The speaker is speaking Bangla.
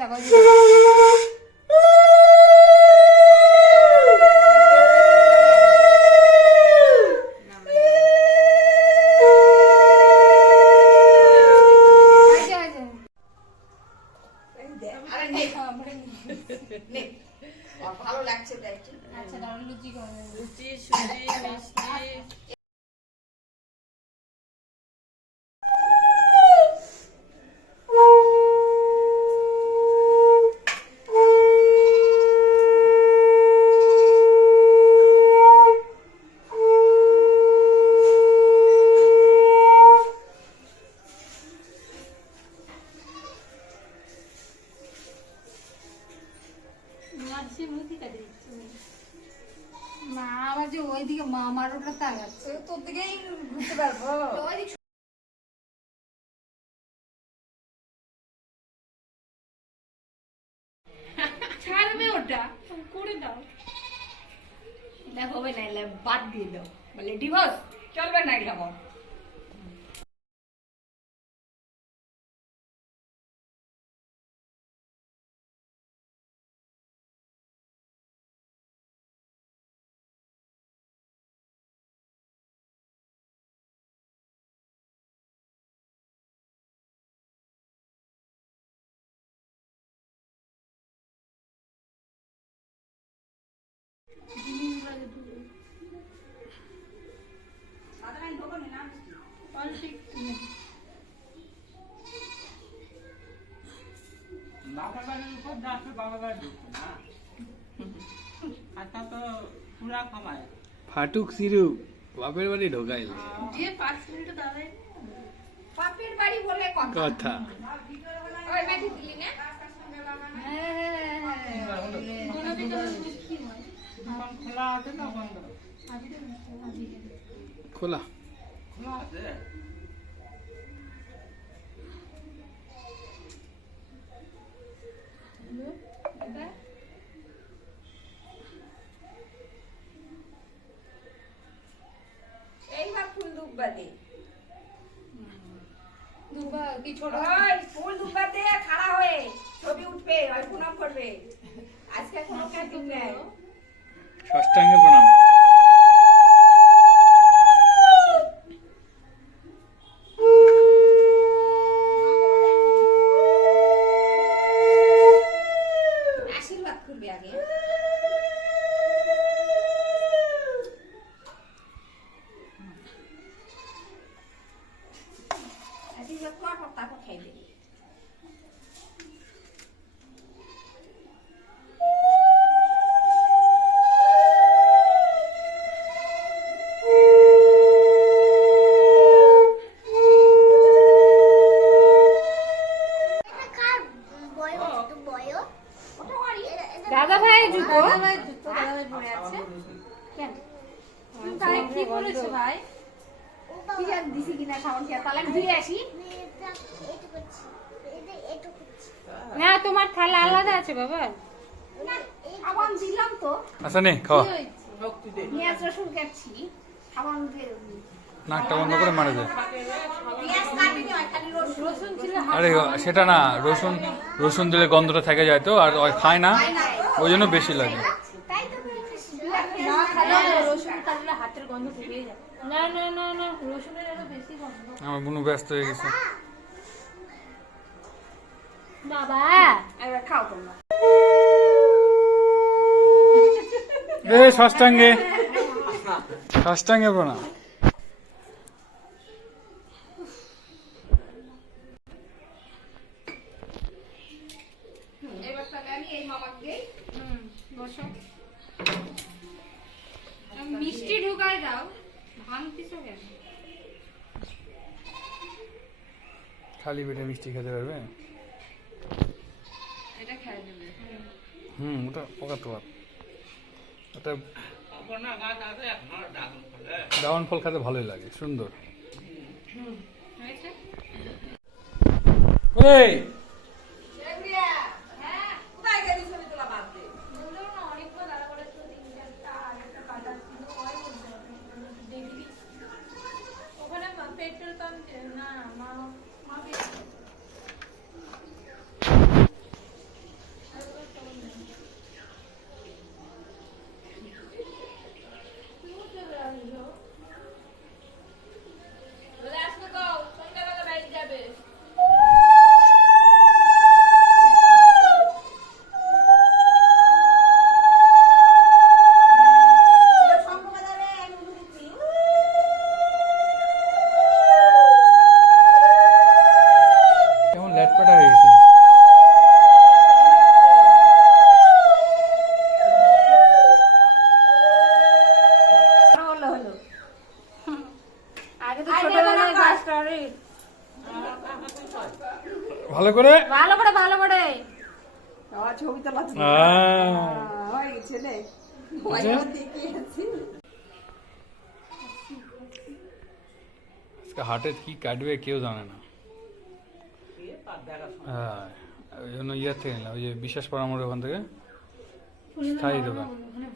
থাকো। ভালো লাগছে তাই। আচ্ছা দাঁড়ান, লুচি খাবে। লুচি, সুজি, মিষ্টি। মা আবার যে ওইদিকে মামার ওটা তাকাচ্ছে। তোর দিকেই ঘুরতে পারবো। ছাড়বে ওটা, করে দাও। এটা হবে না, এলে বাদ দিয়ে দাও, বলে ডিভোর্স চলবে না এটা। বাবার বাড়ির উপর যাচ্ছে, বাবার বাড়ি ঢুকছে না। আচ্ছা তো পুরা খামায় ফাটুক সিরু বাপের বাড়ি ঢোকাইল যে 5 মিনিট দাঁড়ায়। বাপের বাড়ি বলে কথা। ওই মেথি দিলি না? দোকান খোলা আছে না বন্ধ? খোলা। খোলা আছে। এইবার ফুল দুব্বা দে। দুর্গা কি ছোট? ওই ফুল দুব্বা দে, খাড়া হয়ে ছবি উঠবে, ওই প্রণাম করবে। আজকে কোনো কাটিং নাই। ষষ্ঠাঙ্গে প্রণাম। আশীর্বাদ করবে আগে। আশীর্বাদ কর, তারপর খাইবে। দাদা ভাই জুতো, দাদা ভাই জুতো, দাদা ভাই পরে আছে কেন? তুমি তাই কি বলেছো ভাই? কি জান দিছি কিনা সাউন্ড দিয়া, তাহলে আমি ধুয়ে আসি। না তোমার থালা আলাদা আছে বাবা। খাবার দিলাম তো, আচ্ছা নে খাওয়া। কি হয়েছে? ভক্তি দে। পেঁয়াজ রসুন কাটছি, খাবার দিয়ে নাকটা বন্ধ করে মারা যায়। পেঁয়াজ কাটিনি, ওই খালি রসুন। রসুন ছিল আরে সেটা না, রসুন রসুন দিলে গন্ধটা থেকে যায় তো, আর ওই খায় না, ওই জন্য বেশি লাগে। তাই তো বলতেছি। না খালি রসুন কাটলে হাতের গন্ধ থেকেই যায়। না না না না, রসুনের আরো বেশি গন্ধ। আমার বুনু ব্যস্ত হয়ে গেছে। বাবা এবার খাও তোমরা। এ ষষ্ঠাঙ্গে, ষষ্ঠাঙ্গে প্রণাম। এবার তাহলে আমি এই মামাকে দেই। বসো। মিষ্টি ঢুকায় দাও, ভাঙতিছো কেন? খালি পেটে মিষ্টি খেতে পারবে? এটা খেয়ে দেবে। ওটা পোকা তো ওটা আপনার গাছ আছে আপনার ড্রাগন ফলে। ড্রাগন ফল খেতে ভালোই লাগে, সুন্দর। হয়েছে? এই হ্যাঁ, কোথায় গেলি ছবি তোলা বাদ দে? ওখানে পেট্রোল পাম্প না, মা ছবি তোলা হয়ে গেছে রে দেখিয়েছি। আজকে হাটে কি কাটবে কেউ জানে না। হ্যাঁ ওই জন্য ইয়ার থেকে নিলাম, ওই যে বিশ্বাস পরামর্শ ওখান থেকে স্থায়ী দোকান। ওখানে